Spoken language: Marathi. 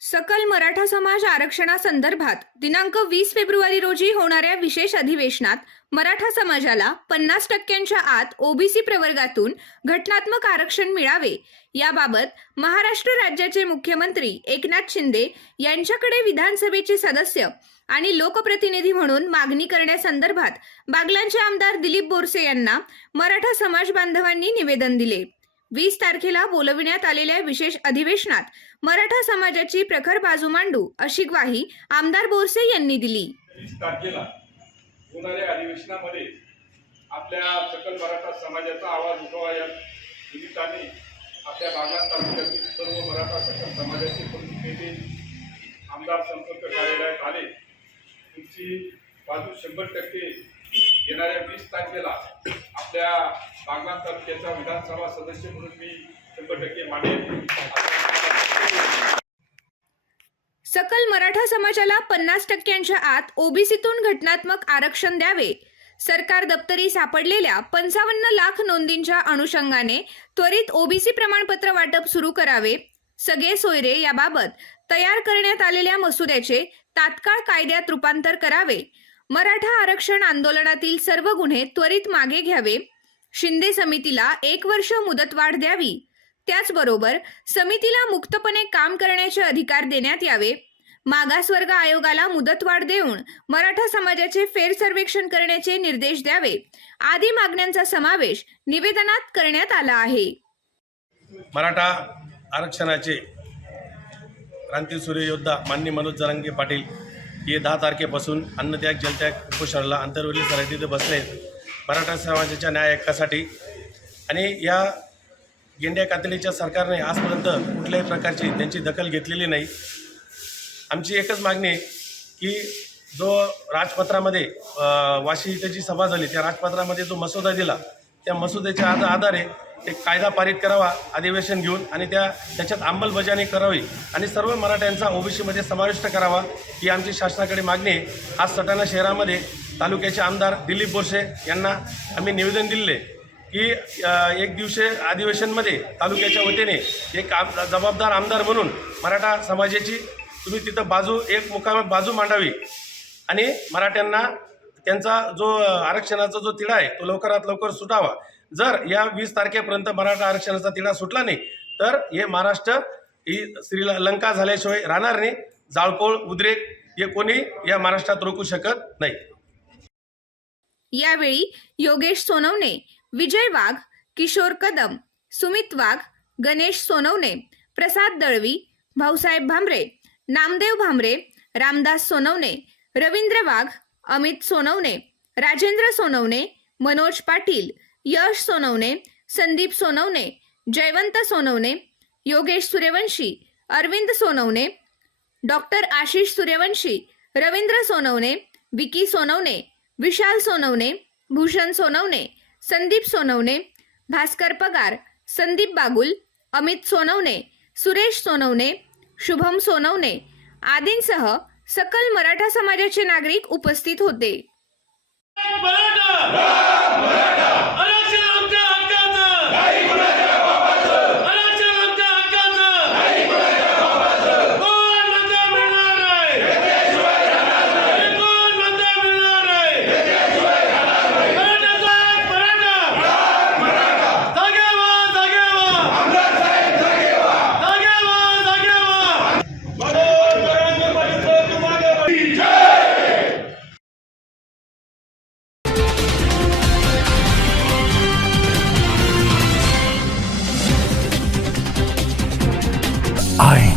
सकल मराठा समाज आरक्षणासंदर्भात दिनांक वीस फेब्रुवारी रोजी होणाऱ्या विशेष अधिवेशनात मराठा समाजाला पन्नास टक्क्यांच्या आत ओबीसी प्रवर्गातून घटनात्मक आरक्षण मिळावे. याबाबत महाराष्ट्र राज्याचे मुख्यमंत्री एकनाथ शिंदे यांच्याकडे विधानसभेचे सदस्य आणि लोकप्रतिनिधी म्हणून मागणी करण्यासंदर्भात बागलांचे आमदार दिलीप बोरसे यांना मराठा समाज बांधवांनी निवेदन दिले. वीस तारखेला बोलविण्यात आलेल्या विशेष अधिवेशनात मराठा समाजाची प्रखर बाजू मांडू अशी ग्वाही आमदार बोरसे यांनी दिली. वीस तारखेला होणाऱ्या अधिवेशनामध्ये आपल्या सकल मराठा समाजाचा आवाज उठवा या निमित्ताने आपल्या बागात तालुक्यातील सर्व मराठा सकल समाजाचे प्रमुख नेते आमदार संपर्क कार्यालयात आले. तुमची बाजू शंभर टक्के येणाऱ्या वीस तारखेला आपल्या बागलाण तालुक्याचा विधानसभा सदस्य म्हणून मी शंभर टक्के मानेन. सकल मराठा समाजाला पन्नास टक्क्यांच्या आत ओबीसीतून घटनात्मक आरक्षण द्यावे. सरकार दप्तरी सापडलेल्या पंचावन्न लाख नोंदींच्या अनुषंगाने त्वरित ओबीसी प्रमाणपत्र वाटप सुरू करावे. सगळे सोयरे याबाबत तयार करण्यात आलेल्या मसुद्याचे तात्काळ कायद्यात रूपांतर करावे. मराठा आरक्षण आंदोलनातील सर्व गुन्हे त्वरित मागे घ्यावे. शिंदे समितीला एक वर्ष मुदतवाढ द्यावी. त्याचबरोबर समितीला मुक्तपणे काम करण्याचे अधिकार देण्यात यावे. मागासवर्ग आयोगाला मुदतवाढ देऊन मराठा समाजाचे फेरसर्वेक्षण करण्याचे निर्देश द्यावे. आदी मागण्यांचा समावेश निवेदनात करण्यात आला आहे. मराठा आरक्षणाचे क्रांतीसूर्य योद्धा मान्य मनोज जरांगे पाटील हे दहा तारखेपासून अन्नत्याग जलत्याग उपोषणाला आंतरवली सरहद्दीत बसले आहेत. मराठा समाजाच्या न्याय हक्कासाठी आणि या गेंड्या कातडीच्या सरकारने आजपर्यंत कुठल्याही प्रकारची त्यांची दखल घेतलेली नाही आमची एकच मागणी आहे की जो राजपत्रामध्ये वाशी इथं जी सभा झाली त्या राजपत्रामध्ये जो मसुदा दिला त्या मसुद्याच्या आधारे एक कायदा पारित करावा अधिवेशन घेऊन आणि त्या त्याच्यात अंमलबजावणी करावी आणि सर्व मराठ्यांचा ओबीसीमध्ये समाविष्ट करावा ही आमची शासनाकडे मागणी आहे. आज सटाणा शहरामध्ये तालुक्याचे आमदार दिलीप बोरसे यांना आम्ही निवेदन दिले की एक दिवशी अधिवेशनमध्ये तालुक्याच्या वतीने एक आम जबाबदार आमदार म्हणून मराठा समाजाची तुम्ही तिथं बाजू एक मुकाम बाजू मांडावी आणि मराठ्यांना त्यांचा जो आरक्षणाचा जो तिढा आहे तो लवकरात लवकर सुटावा. जर या वीस तारखेपर्यंत मराठा आरक्षणाचा तिढा सुटला नाही तर हे महाराष्ट्र ही श्रीलंका झाल्याशिवाय राहणार नाही. जाळपोळ उद्रेक हे कोणी या महाराष्ट्रात रोखू शकत नाही. यावेळी योगेश सोनवणे विजय वाघ किशोर कदम सुमित वाघ गणेश सोनवणे प्रसाद दळवी भाऊसाहेब भांबरे नामदेव भांबरे रामदास सोनवणे रवींद्र वाघ अमित सोनवणे राजेंद्र सोनवणे मनोज पाटील यश सोनवणे संदीप सोनवणे जयवंत सोनवणे योगेश सूर्यवंशी अरविंद सोनवणे डॉक्टर आशिष सूर्यवंशी रवींद्र सोनवणे विकी सोनवणे विशाल सोनवणे भूषण सोनवणे संदीप सोनवणे भास्कर पगार संदीप बागुल अमित सोनवणे सुरेश सोनवणे शुभम सोनवणे आदींसह सकल मराठा समाजाचे नागरिक उपस्थित होते. I